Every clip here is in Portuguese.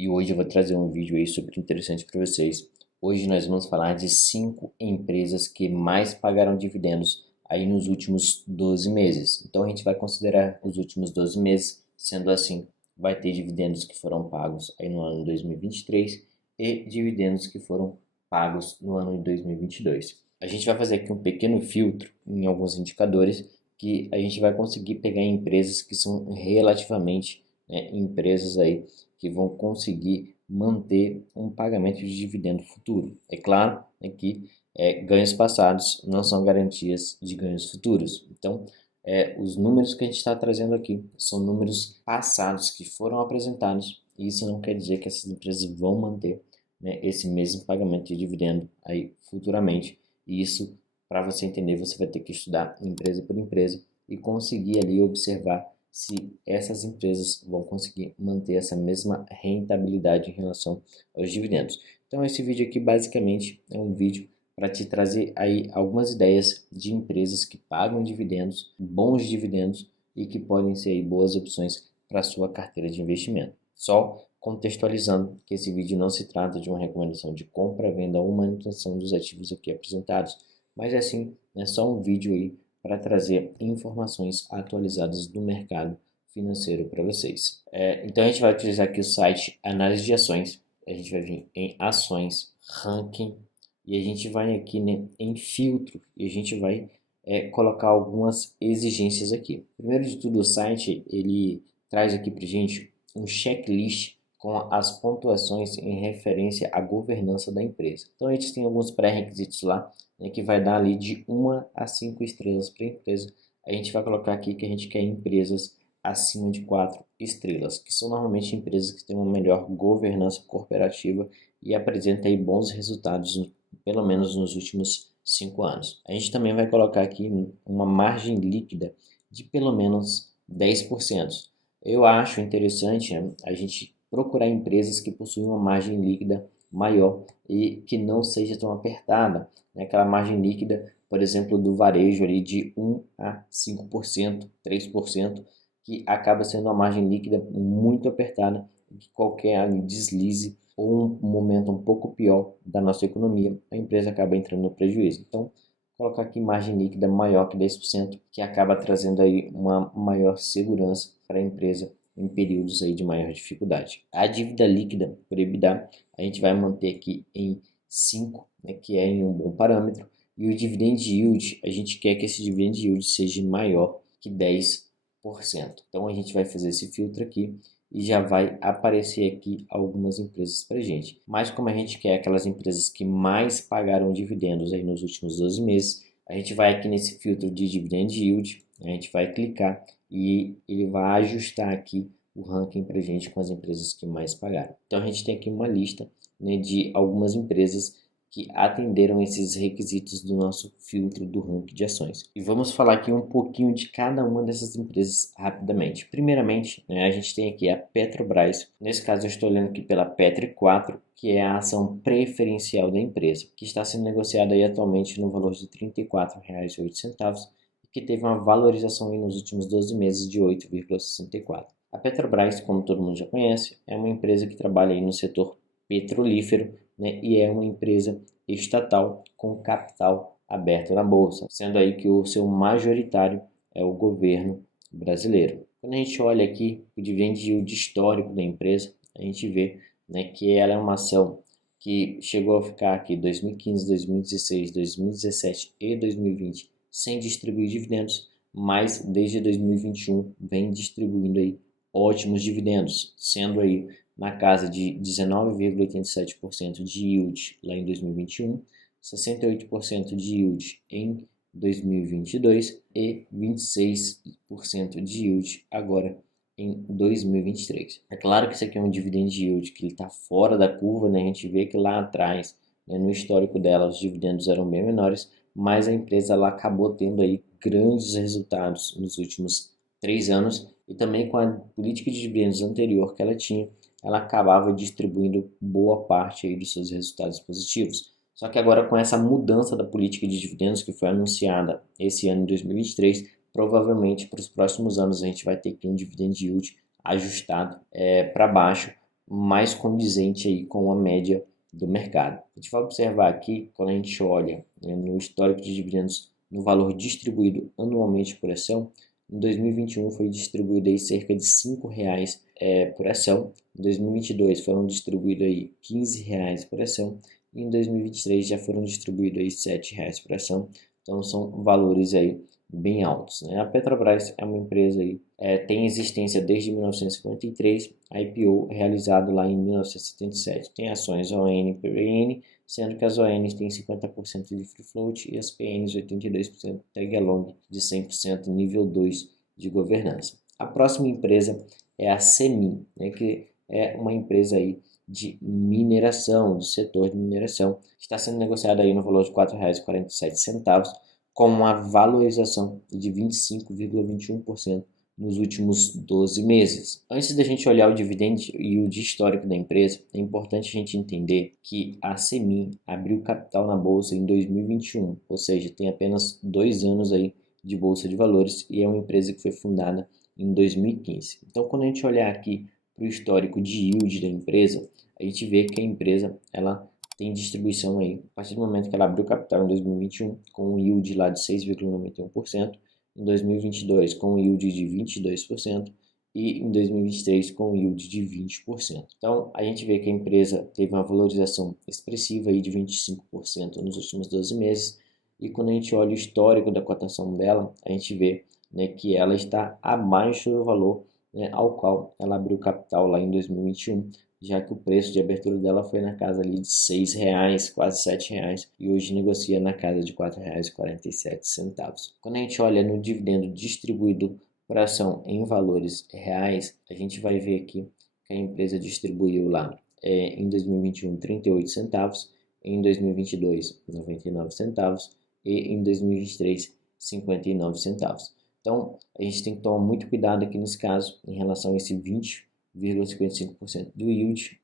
e hoje eu vou trazer um vídeo aí super interessante para vocês. Hoje nós vamos falar de 5 empresas que mais pagaram dividendos aí nos últimos 12 meses. Então a gente vai considerar os últimos 12 meses, sendo assim, vai ter dividendos que foram pagos aí no ano 2023 e dividendos que foram pagos no ano de 2022. A gente vai fazer aqui um pequeno filtro em alguns indicadores que a gente vai conseguir pegar empresas que são relativamente empresas aí que vão conseguir manter um pagamento de dividendo futuro. É claro que ganhos passados não são garantias de ganhos futuros. Então, os números que a gente está trazendo aqui são números passados que foram apresentados, e isso não quer dizer que essas empresas vão manter, esse mesmo pagamento de dividendo aí futuramente. E isso, para você entender, você vai ter que estudar empresa por empresa e conseguir ali observar se essas empresas vão conseguir manter essa mesma rentabilidade em relação aos dividendos. Então esse vídeo aqui basicamente é um vídeo para te trazer aí algumas ideias de empresas que pagam dividendos, bons dividendos e que podem ser aí boas opções para a sua carteira de investimento. Só contextualizando que esse vídeo não se trata de uma recomendação de compra, venda ou manutenção dos ativos aqui apresentados, mas assim é só um vídeo aí para trazer informações atualizadas do mercado financeiro para vocês. Então a gente vai utilizar aqui o site Análise de Ações, a gente vai vir em Ações, Ranking, e a gente vai aqui, né, em Filtro, e a gente vai colocar algumas exigências aqui. Primeiro de tudo, o site ele traz aqui para gente um checklist com as pontuações em referência à governança da empresa. Então a gente tem alguns pré-requisitos lá, que vai dar ali de 1 a 5 estrelas para a empresa. A gente vai colocar aqui que a gente quer empresas acima de 4 estrelas, que são normalmente empresas que têm uma melhor governança corporativa e apresentam aí bons resultados, pelo menos nos últimos 5 anos. A gente também vai colocar aqui uma margem líquida de pelo menos 10%. Eu acho interessante a gente procurar empresas que possuem uma margem líquida maior e que não seja tão apertada, aquela margem líquida, por exemplo, do varejo ali de 1 a 5%, 3%, que acaba sendo uma margem líquida muito apertada, que qualquer deslize ou um momento um pouco pior da nossa economia, a empresa acaba entrando no prejuízo. Então, colocar aqui margem líquida maior que 10%, que acaba trazendo aí uma maior segurança para a empresa em períodos aí de maior dificuldade. A dívida líquida por EBITDA, a gente vai manter aqui em 5, que é em um bom parâmetro, e o dividend yield, a gente quer que esse dividend yield seja maior que 10%. Então a gente vai fazer esse filtro aqui e já vai aparecer aqui algumas empresas para gente. Mas como a gente quer aquelas empresas que mais pagaram dividendos aí nos últimos 12 meses, a gente vai aqui nesse filtro de dividend yield, a gente vai clicar e ele vai ajustar aqui o ranking para gente com as empresas que mais pagaram. Então a gente tem aqui uma lista, de algumas empresas que atenderam esses requisitos do nosso filtro do ranking de ações. E vamos falar aqui um pouquinho de cada uma dessas empresas rapidamente. Primeiramente, a gente tem aqui a Petrobras. Nesse caso, eu estou olhando aqui pela Petri 4, que é a ação preferencial da empresa, que está sendo negociada aí atualmente no valor de R$ 34,08, que teve uma valorização aí nos últimos 12 meses de 8,64. A Petrobras, como todo mundo já conhece, é uma empresa que trabalha aí no setor petrolífero, e é uma empresa estatal com capital aberto na bolsa, sendo aí que o seu majoritário é o governo brasileiro. Quando a gente olha aqui o dividend yield histórico da empresa, a gente vê, que ela é uma ação que chegou a ficar aqui 2015, 2016, 2017 e 2020 sem distribuir dividendos, mas desde 2021 vem distribuindo aí ótimos dividendos, sendo aí na casa de 19,87% de yield lá em 2021, 68% de yield em 2022 e 26% de yield agora em 2023. É claro que isso aqui é um dividend yield que ele está fora da curva, a gente vê que lá atrás, no histórico dela, os dividendos eram bem menores, mas a empresa ela acabou tendo aí grandes resultados nos últimos 3 anos e também com a política de dividendos anterior que ela tinha, ela acabava distribuindo boa parte aí dos seus resultados positivos. Só que agora com essa mudança da política de dividendos que foi anunciada esse ano em 2023, provavelmente para os próximos anos a gente vai ter que um dividend yield ajustado para baixo, mais condizente aí com a média do mercado. A gente vai observar aqui, quando a gente olha, né, no histórico de dividendos, no valor distribuído anualmente por ação, em 2021 foi distribuído aí cerca de R$ 5 por ação, em 2022 foram distribuídos aí R$ 15 por ação, e em 2023 já foram distribuídos aí R$ 7 por ação. Então são valores aí bem altos, né? A Petrobras é uma empresa aí, tem existência desde 1953, IPO realizado lá em 1977. Tem ações ON e PN, sendo que as ONs têm 50% de free float e as PNs 82% tag along de 100% nível 2 de governança. A próxima empresa é a CEMIG, né, que é uma empresa aí de mineração, do setor de mineração, está sendo negociada aí no valor de R$ 4,47, com uma valorização de 25,21% nos últimos 12 meses. Antes da gente olhar o dividend yield histórico da empresa, é importante a gente entender que a CEMIG abriu capital na bolsa em 2021, ou seja, tem apenas 2 anos aí de bolsa de valores e é uma empresa que foi fundada em 2015. Então, quando a gente olhar aqui para o histórico de yield da empresa, a gente vê que a empresa ela tem distribuição aí, a partir do momento que ela abriu capital em 2021, com um yield lá de 6,91%, em 2022 com um yield de 22% e em 2023 com um yield de 20%. Então, a gente vê que a empresa teve uma valorização expressiva aí de 25% nos últimos 12 meses, e quando a gente olha o histórico da cotação dela, a gente vê, né, que ela está abaixo do valor, né, ao qual ela abriu capital lá em 2021, já que o preço de abertura dela foi na casa ali de R$ 6, quase R$ 7, e hoje negocia na casa de R$ 4,47. Quando a gente olha no dividendo distribuído por ação em valores reais, a gente vai ver aqui que a empresa distribuiu lá em 2021 38 centavos, em 2022 99 centavos e em 2023 59 centavos. Então, a gente tem que tomar muito cuidado aqui nesse caso em relação a esse 20,55% do yield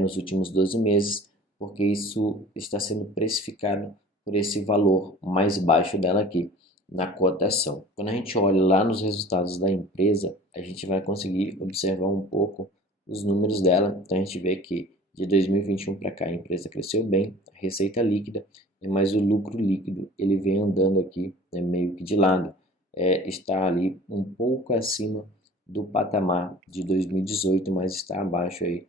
nos últimos 12 meses, porque isso está sendo precificado por esse valor mais baixo dela aqui na cotação. Quando a gente olha lá nos resultados da empresa, a gente vai conseguir observar um pouco os números dela. Então a gente vê que de 2021 para cá a empresa cresceu bem, a receita líquida, mas o lucro líquido ele vem andando aqui, né, meio que de lado, está ali um pouco acima do patamar de 2018, mas está abaixo aí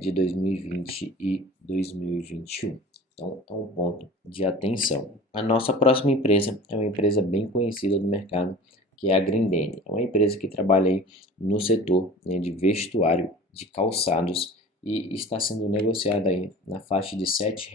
de 2020 e 2021. Então, é um ponto de atenção. A nossa próxima empresa é uma empresa bem conhecida do mercado, que é a Grendene. É uma empresa que trabalha aí no setor, né, de vestuário, de calçados, e está sendo negociada aí na faixa de R$ 7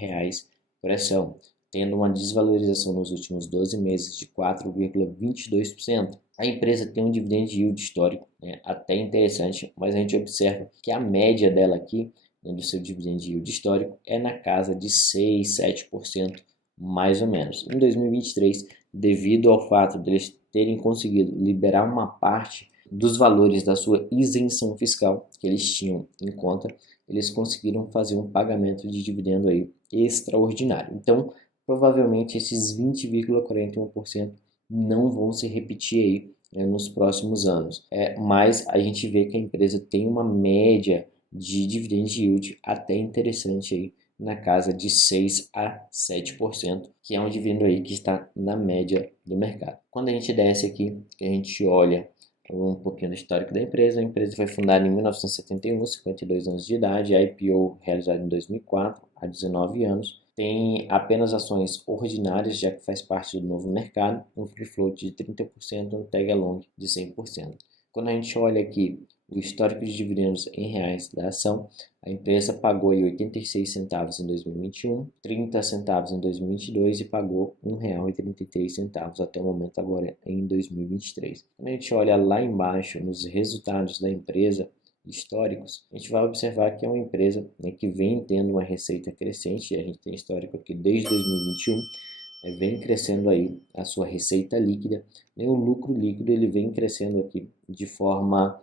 por ação, tendo uma desvalorização nos últimos 12 meses de 4,22%. A empresa tem um dividend yield histórico, né, até interessante, mas a gente observa que a média dela aqui, né, do seu dividend yield histórico, é na casa de 6, 7%, mais ou menos. Em 2023, devido ao fato de eles terem conseguido liberar uma parte dos valores da sua isenção fiscal que eles tinham em conta, eles conseguiram fazer um pagamento de dividendo aí extraordinário. Então, provavelmente esses 20,41% não vão se repetir aí, né, nos próximos anos. Mas a gente vê que a empresa tem uma média de dividend yield até interessante aí, na casa de 6 a 7%, que é um dividendo aí que está na média do mercado. Quando a gente desce aqui, a gente olha um pouquinho do histórico da empresa. A empresa foi fundada em 1971, 52 anos de idade, a IPO realizada em 2004, há 19 anos. Tem apenas ações ordinárias, já que faz parte do novo mercado, um free float de 30%, um tag along de 100%. Quando a gente olha aqui o histórico de dividendos em reais da ação, a empresa pagou aí 86 centavos em 2021, 30 centavos em 2022 e pagou R$ 1,33 até o momento agora em 2023. Quando a gente olha lá embaixo nos resultados da empresa históricos, a gente vai observar que é uma empresa, né, que vem tendo uma receita crescente. A gente tem histórico aqui desde 2021, vem crescendo aí a sua receita líquida, e o lucro líquido ele vem crescendo aqui de forma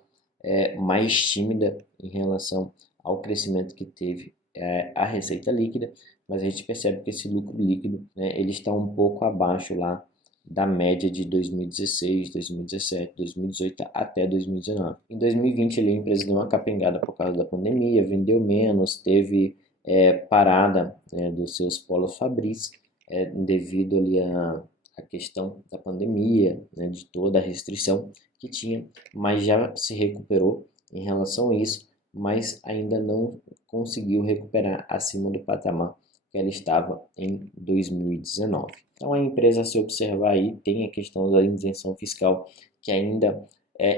mais tímida em relação ao crescimento que teve a receita líquida, mas a gente percebe que esse lucro líquido, né, ele está um pouco abaixo lá da média de 2016, 2017, 2018 até 2019. Em 2020 ali, a empresa deu uma capengada por causa da pandemia, vendeu menos, teve parada dos seus polos fabris devido ali a questão da pandemia, né, de toda a restrição que tinha, mas já se recuperou em relação a isso, mas ainda não conseguiu recuperar acima do patamar que ela estava em 2019. Então a empresa, a se observar aí, tem a questão da isenção fiscal que ainda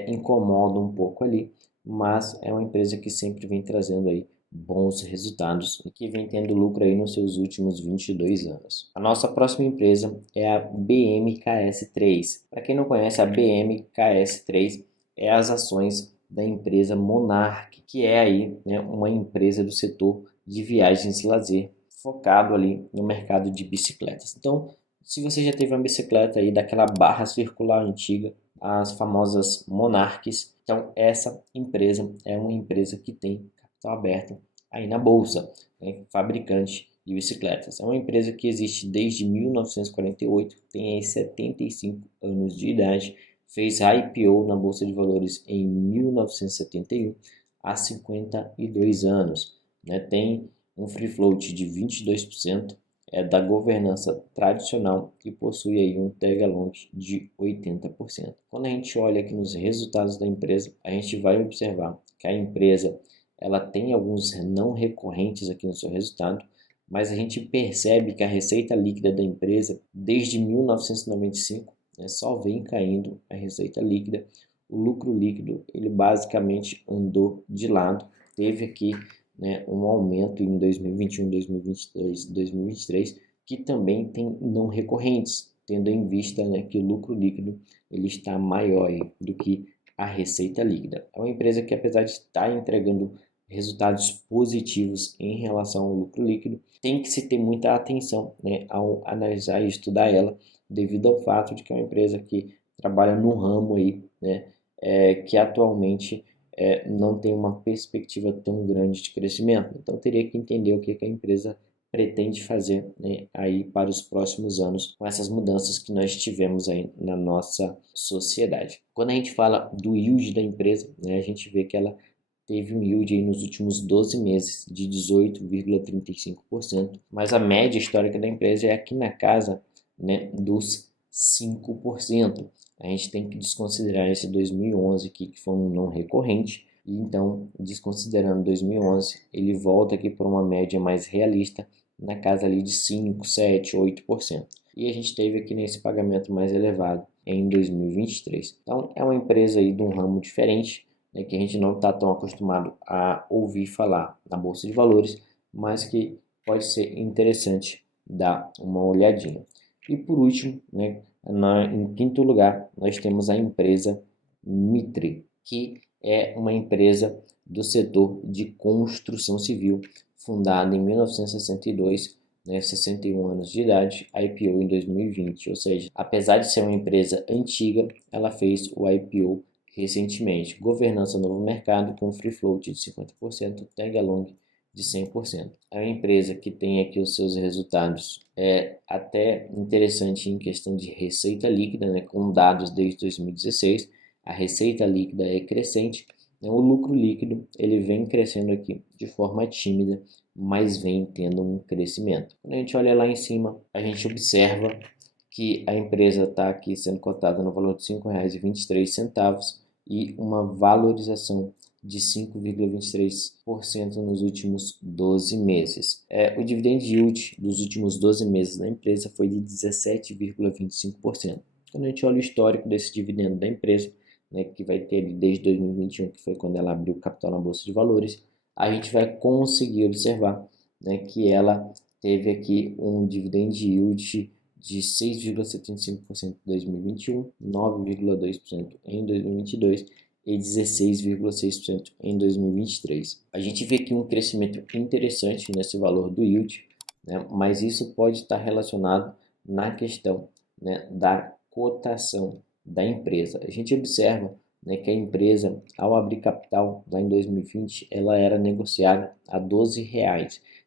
incomoda um pouco ali, mas é uma empresa que sempre vem trazendo aí bons resultados e que vem tendo lucro aí nos seus últimos 22 anos. A nossa próxima empresa é a BMKS3. Para quem não conhece, a BMKS3 é as ações da empresa Monarch, que é aí, né, uma empresa do setor de viagens e lazer, focado ali no mercado de bicicletas. Então, se você já teve uma bicicleta aí daquela barra circular antiga, as famosas Monarchs, então essa empresa é uma empresa que tem capital aberto aí na bolsa, né, fabricante de bicicletas. É uma empresa que existe desde 1948, tem aí 75 anos de idade, fez IPO na Bolsa de Valores em 1971, há 52 anos, né, tem um free float de 22%, é da governança tradicional e possui aí um tag along de 80%. Quando a gente olha aqui nos resultados da empresa, a gente vai observar que a empresa ela tem alguns não recorrentes aqui no seu resultado, mas a gente percebe que a receita líquida da empresa desde 1995 só vem caindo a receita líquida. O lucro líquido ele basicamente andou de lado, teve aqui um aumento em 2021, 2022, 2023, que também tem não recorrentes, tendo em vista que o lucro líquido ele está maior do que a receita líquida. É uma empresa que, apesar de estar entregando resultados positivos em relação ao lucro líquido, tem que se ter muita atenção ao analisar e estudar ela, devido ao fato de que é uma empresa que trabalha no ramo aí, que atualmente não tem uma perspectiva tão grande de crescimento. Então teria que entender o que a empresa pretende fazer aí para os próximos anos com essas mudanças que nós tivemos aí na nossa sociedade. Quando a gente fala do yield da empresa, a gente vê que ela teve um yield aí nos últimos 12 meses de 18,35%, mas a média histórica da empresa é aqui na casa dos 5%. A gente tem que desconsiderar esse 2011 aqui, que foi um não recorrente, e então, desconsiderando 2011, ele volta aqui para uma média mais realista, na casa ali de 5, 7, 8%. E a gente teve aqui nesse pagamento mais elevado em 2023. Então, é uma empresa aí de um ramo diferente, que a gente não está tão acostumado a ouvir falar na Bolsa de Valores, mas que pode ser interessante dar uma olhadinha. E por último, em quinto lugar, nós temos a empresa Mitre, que é uma empresa do setor de construção civil, fundada em 1962, 61 anos de idade, IPO em 2020, ou seja, apesar de ser uma empresa antiga, ela fez o IPO recentemente. Governança novo mercado com free float de 50%, tag along de 100%. É uma empresa que tem aqui os seus resultados até interessante em questão de receita líquida, com dados desde 2016. A receita líquida é crescente, o lucro líquido ele vem crescendo aqui de forma tímida, mas vem tendo um crescimento. Quando a gente olha lá em cima, a gente observa que a empresa está aqui sendo cotada no valor de R$ 5,23 e uma valorização de 5,23% nos últimos 12 meses. O dividend yield dos últimos 12 meses da empresa foi de 17,25%. Quando a gente olha o histórico desse dividendo da empresa, que vai ter desde 2021, que foi quando ela abriu capital na Bolsa de Valores, a gente vai conseguir observar que ela teve aqui um dividend yield de 6,75% em 2021, 9,2% em 2022 e 16,6% em 2023. A gente vê aqui um crescimento interessante nesse valor do yield, mas isso pode estar relacionado na questão da cotação da empresa. A gente observa que a empresa, ao abrir capital lá em 2020, ela era negociada a R$ 12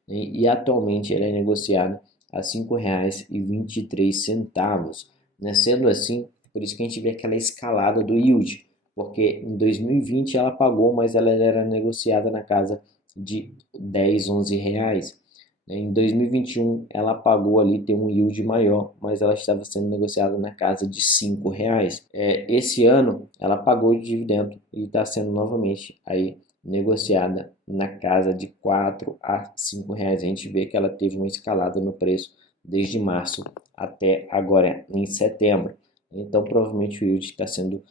e atualmente ela é negociada a R$ 5,23. né? Sendo assim, por isso que a gente vê aquela escalada do yield, porque em 2020 ela pagou, mas ela era negociada na casa de 10, 11 reais. Em 2021 ela pagou ali, tem um yield maior, mas ela estava sendo negociada na casa de 5 reais. Esse ano ela pagou de dividendo e está sendo novamente aí negociada na casa de 4 a 5 reais. A gente vê que ela teve uma escalada no preço desde março até agora em setembro. Então provavelmente o yield está sendo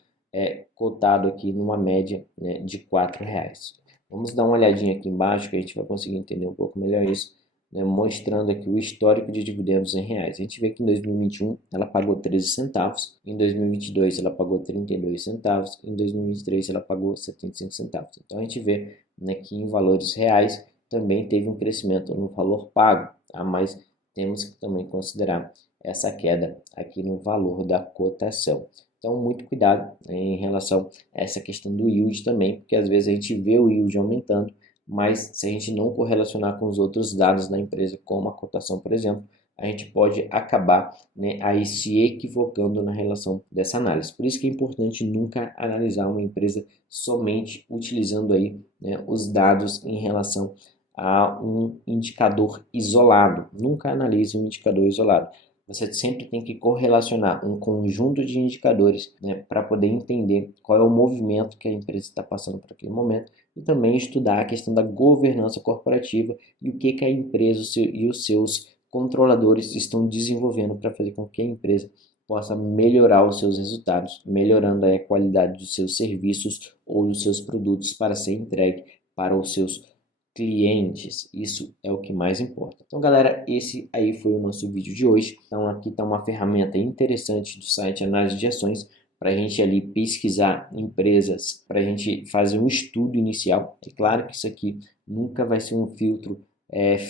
cotado aqui numa média, né, de 4 reais. Vamos dar uma olhadinha aqui embaixo que a gente vai conseguir entender um pouco melhor isso, né, mostrando aqui o histórico de dividendos em reais. A gente vê que em 2021 ela pagou 13 centavos, em 2022 ela pagou 32 centavos, em 2023 ela pagou 75 centavos. Então a gente vê, né, que em valores reais também teve um crescimento no valor pago, tá? Mas temos que também considerar essa queda aqui no valor da cotação. Então, muito cuidado, né, em relação a essa questão do yield também, porque às vezes a gente vê o yield aumentando, mas se a gente não correlacionar com os outros dados da empresa, como a cotação, por exemplo, a gente pode acabar, né, aí se equivocando na relação dessa análise. Por isso que é importante nunca analisar uma empresa somente utilizando aí, né, os dados em relação a um indicador isolado. Nunca analise um indicador isolado. Você sempre tem que correlacionar um conjunto de indicadores, né, para poder entender qual é o movimento que a empresa está passando por aquele momento e também estudar a questão da governança corporativa e o que a empresa e os seus controladores estão desenvolvendo para fazer com que a empresa possa melhorar os seus resultados, melhorando a qualidade dos seus serviços ou dos seus produtos para ser entregue para os seus clientes. Isso é o que mais importa. Então, galera, esse aí foi o nosso vídeo de hoje. Então, aqui está uma ferramenta interessante do site Análise de Ações para a gente ali pesquisar empresas, para a gente fazer um estudo inicial. É claro que isso aqui nunca vai ser um filtro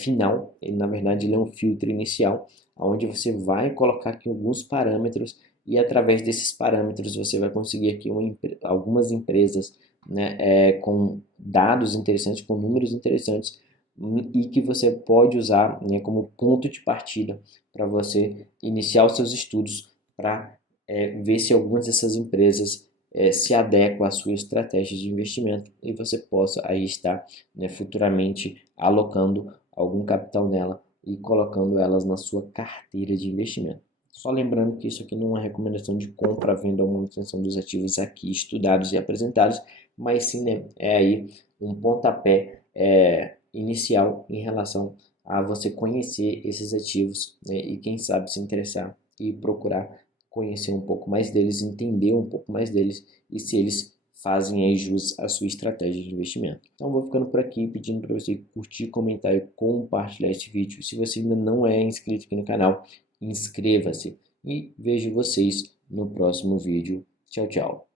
final, ele, na verdade ele é um filtro inicial, onde você vai colocar aqui alguns parâmetros e através desses parâmetros você vai conseguir aqui algumas empresas, né, com dados interessantes, com números interessantes e que você pode usar, né, como ponto de partida para você iniciar os seus estudos para ver se algumas dessas empresas se adequam à sua estratégia de investimento e você possa aí estar, né, futuramente alocando algum capital nela e colocando elas na sua carteira de investimento. Só lembrando que isso aqui não é uma recomendação de compra, venda ou manutenção dos ativos aqui estudados e apresentados, mas sim, né, é aí um pontapé inicial em relação a você conhecer esses ativos, né, e quem sabe se interessar e procurar conhecer um pouco mais deles, entender um pouco mais deles e se eles fazem aí jus à sua estratégia de investimento. Então vou ficando por aqui pedindo para você curtir, comentar e compartilhar este vídeo. Se você ainda não é inscrito aqui no canal, inscreva-se e vejo vocês no próximo vídeo. Tchau, tchau.